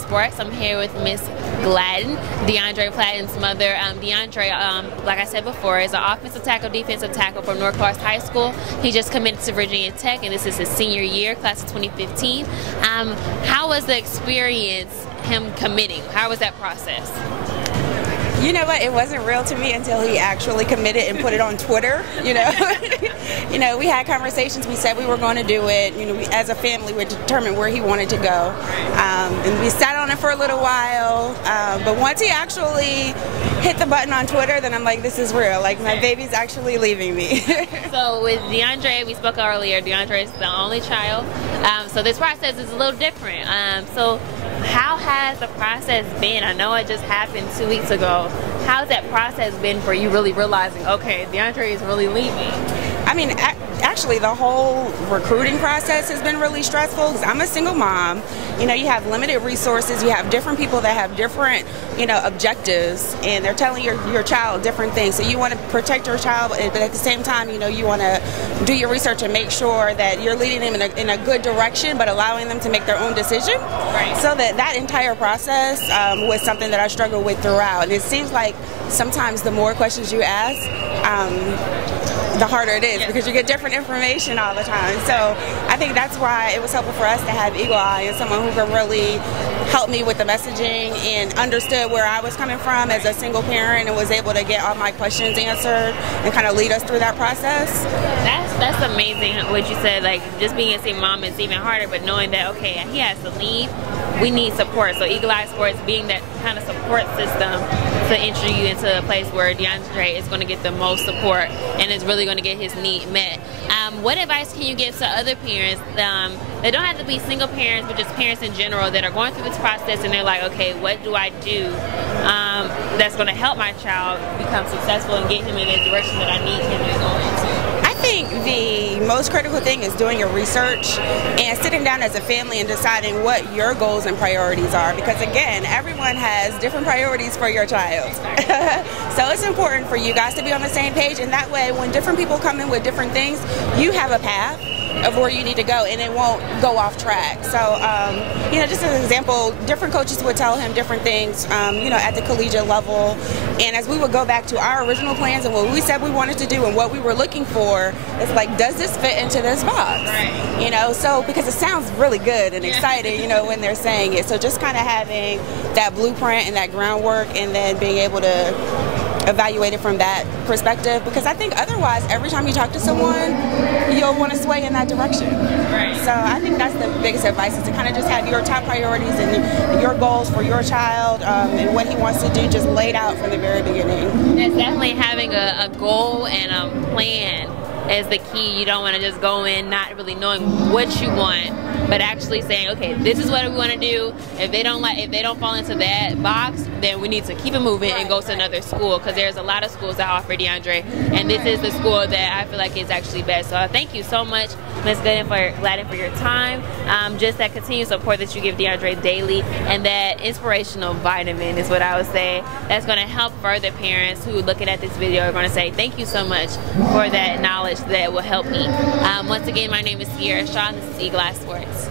Sports. I'm here with Miss Gladden, DeAndre Platten's mother. DeAndre, like I said before, is an offensive tackle, defensive tackle from North Cross High School. He just committed to Virginia Tech, and this is his senior year, class of 2015. How was the experience, him committing? How was that process? You know what? It wasn't real to me until he actually committed and put it on Twitter. We had conversations. We said we were going to do it. We, as a family, we determined where he wanted to go, and we sat on it for a little while. But once he actually hit the button on Twitter, then I'm like, this is real. Like, my baby's actually leaving me. So with DeAndre, we spoke earlier. DeAndre is the only child, so this process is a little different. So how has the process been? I know it just happened 2 weeks ago. How's that process been for you really realizing, okay, DeAndre is really leaving? I mean, actually, the whole recruiting process has been really stressful because I'm a single mom. You have limited resources. You have different people that have different, objectives, and they're telling your child different things. So you want to protect your child, but at the same time, you want to do your research and make sure that you're leading them in a good direction, but allowing them to make their own decision. Right. So that entire process was something that I struggled with throughout. And it seems like sometimes the more questions you ask, the harder it is, because you get different information all the time. So I think that's why it was helpful for us to have Eagle Eye and someone who could really help me with the messaging and understood where I was coming from as a single parent and was able to get all my questions answered and kind of lead us through that process. That's amazing what you said. Like, just being a single mom is even harder, but knowing that, okay, he has to leave, we need support. So Eagle Eye Sports being that kind of support system to enter you into a place where DeAndre is going to get the most support and is really going to get his need met. What advice can you give to other parents that don't have to be single parents, but just parents in general that are going through this process and they're like, okay, what do I do that's going to help my child become successful and get him in the direction that I need him to go into? I think the most critical thing is doing your research and sitting down as a family and deciding what your goals and priorities are, because again, everyone has different priorities for your child. So it's important for you guys to be on the same page, and that way when different people come in with different things, you have a path of where you need to go and it won't go off track. So just as an example, different coaches would tell him different things at the collegiate level, and as we would go back to our original plans and what we said we wanted to do and what we were looking for, it's like, does this fit into this box? Right. So because it sounds really good and exciting, when they're saying it. So just kind of having that blueprint and that groundwork, and then being able to evaluate it from that perspective, because I think otherwise every time you talk to someone, you'll want to sway in that direction. Right. So I think that's the biggest advice, is to kind of just have your top priorities and your goals for your child and what he wants to do just laid out from the very beginning. It's definitely having a goal and a plan is the key. You don't want to just go in not really knowing what you want, but actually saying, okay, this is what we want to do. If they don't fall into that box, then we need to keep it moving and go to another school, because there's a lot of schools that offer DeAndre, and this is the school that I feel like is actually best. So thank you so much, Ms. Gladden, for your time. Just that continued support that you give DeAndre daily, and that inspirational vitamin is what I would say that's going to help further parents who looking at this video are going to say, thank you so much for that knowledge that will help me. Once again, my name is Sierra Shaw. This is Eagle Eye Sports.